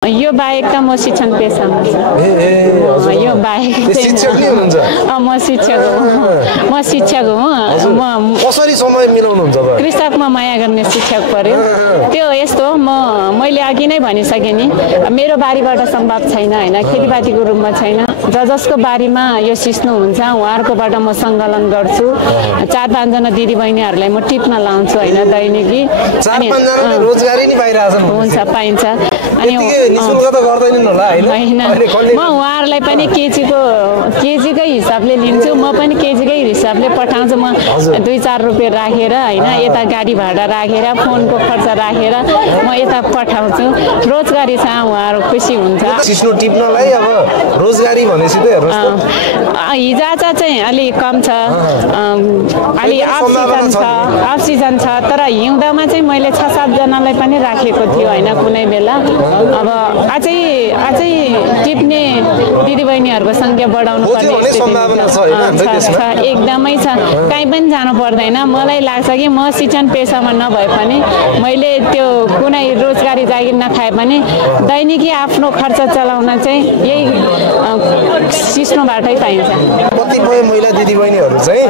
यो बाहेक त म शिक्षण पेशामा छु। यो बाहेक शिक्षक नि हुनुहुन्छ? म शिक्षक हुँ। म शिक्षक हुँ। म कसरी समय मिलाउनुहुन्छ त? कृषकमा माया गर्ने शिक्षक पर्यो। त्यो यस्तो मैले अघि नै भनिसकेँ नि, मेरो बारीबाट सम्भव छैन हैन, खेतीपातीको रूपमा छैन। जसको बारीमा यो सिस्नो हुन्छ उहाँहरुकोबाट म सङ्कलन गर्छु। 4-5 जना दिदीबहिनीहरूलाई म टिप्न लाउँछु हैन दैनिकी। 4-5 जनाले रोजगारी नि पाइरहेछन्। हुन्छ, पाइन्छ। अनि निशुल्क त गर्दैनन् होला हैन? म उहाँहरूलाई पनि केजीकै हिसाबले लिन्छु। म पनि केजीकै हिसाबले पठाउँछु। म 2-4 रुपैयाँ राखेर हैन, यता गाडी भाडा राखेर, फोनको खर्च राखेर म यता पठाउँछु। रोजगारी छ, उहाँहरू खुसी हुन्छ। सिस्नो टिप्नलाई अब रोजगारी भनेपछि त हेर्नुस् त हिजोआज चाहिँ अलि कम छ, अलि अफ सिजन छ। तर हिउँदमा चाहिँ मैले 6-7 जनालाई पनि राखेको थियो हैन कुनै बेला। अब अझै टिप्ने दिदीबहिनीहरूको संख्या बढाउनु पर्ने सम्भावना छ हैन? एकदमै छ। कहीँ पनि जानु पर्दैन। मलाई लाग्छ कि म शिक्षण पेशामा नभए पनि मैले त्यो कुनै रोजगारी जागिर नखाए पनि दैनिकी आफ्नो खर्च चलाउन चाहिँ यही सिस्नोबाटै पाइन्छ। कतिपय महिला दिदीबहिनीहरू चाहिँ